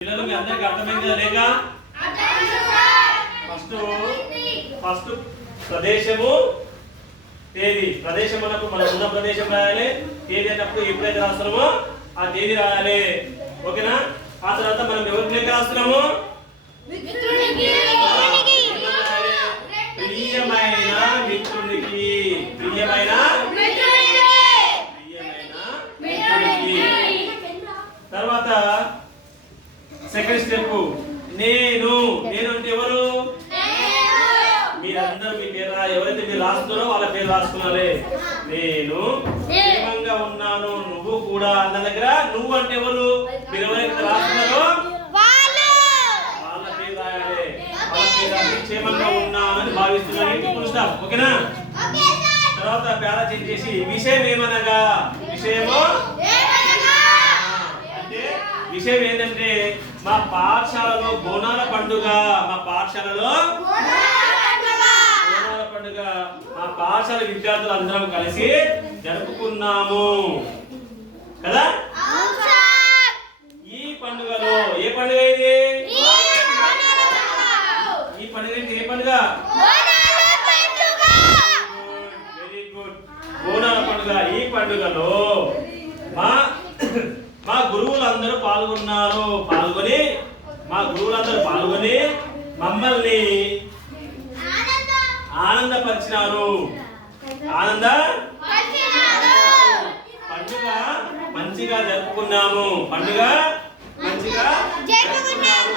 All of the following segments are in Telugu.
పిల్లలు మీ అందరికి అర్థమైందా లేక? ఫస్ట్ ప్రదేశము తేదీ. ప్రదేశం అన్నప్పుడు మనం ఉన్న ప్రదేశం రాయాలి. తేదీ అన్నప్పుడు ఎప్పుడైతే రాస్తున్నామో ఆ తేదీ రాయాలి. ఓకేనా? ఆ తర్వాత మనం ఎవరికి లెక్క రాస్తున్నాము? ప్రియమైన మిత్రునికి. ప్రియమైన మిత్రునికి. తర్వాత సెకండ్ స్టెప్ నేను. నేను అంటే ఎవరు? మీరందరూ మీ పేరు ఎవరైతే మీరు రాస్తున్నారో వాళ్ళ పేరు రాసుకున్నారే. నేను క్షేమంగా ఉన్నాను, నువ్వు కూడా అన్న దగ్గర నువ్వు అంటే ఎవరు? మీరు ఎవరైతే రాస్తున్నారో వాళ్ళ పేరు రాయాలి. వాళ్ళ పేరు రాసి క్షేమంగా ఉన్నాను అని భావిస్తున్నాను. Full stop. ఓకేనా? తర్వాత పేరా చేంజ్ చేసి విషయం ఏమనగా. విషయము అంటే విషయం ఏంటంటే మా పాఠశాలలో బోనాల పండుగ. మా పాఠశాలలో బోనాల పండుగ మా పాఠశాల విద్యార్థులు అందరం కలిసి జరుపుకున్నాము కదా. ఈ పండుగలో ఏ పండుగ ఇది? ఈ పండుగ ఏ పండుగ? Very good. బోనాల పండుగ. ఈ పండుగలో మా గురువులందరూ పాల్గొన్నారు. మా గురువులందరూ పాల్గొని మమ్మల్ని ఆనందపరిచినారు. పండుగ మంచిగా జరుపుకున్నాము. పండుగ మంచిగా జరుపుకున్నాము.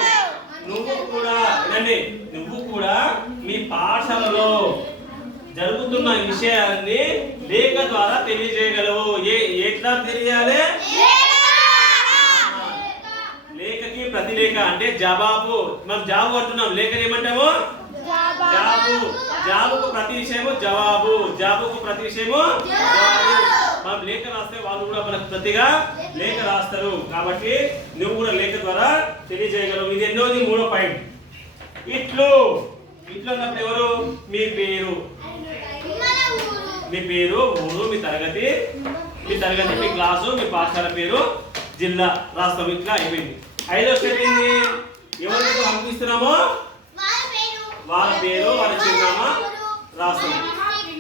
నువ్వు కూడా మీ పాఠశాలలో జరుగుతున్న విషయాన్ని లేఖ ద్వారా తెలియజేయగలవు. ఎట్లా తెలియాలి? లేఖకి ప్రతిలేఖ అంటే జవాబు. మనం జాబు అంటున్నాం, లేఖని ఏమంటాము? జాబు. జాబుకు ప్రతి విషయము జవాబు. జాబుకు ప్రతి విషయము జవాబు. మనం లేఖ రాస్తే వాళ్ళు కూడా మనకు ప్రతిగా లేఖ రాస్తారు. కాబట్టి నువ్వు కూడా లేఖ ద్వారా తెలియజేయగలవు. ఇది ఎన్నోది? 3వ పాయింట్. ఇట్లు అన్నప్పుడు ఎవరు? మీ పేరు, ఊరు, మీ తరగతి, మీ క్లాసు, మీ పాఠశాల పేరు, జిల్లా రాస్తాం. ఇట్లా అయిపోయింది. 5వ స్టెప్ ఏంది? ఎవరికి పంపిస్తున్నామో వాళ్ళ పేరు, వాళ్ళ చిరునామా రాస్తాం.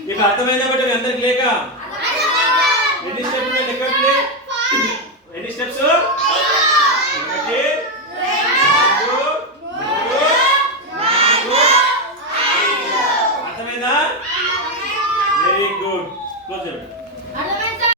మీకు అర్థమైందా బట్టి అందరికి లేక ఎన్ని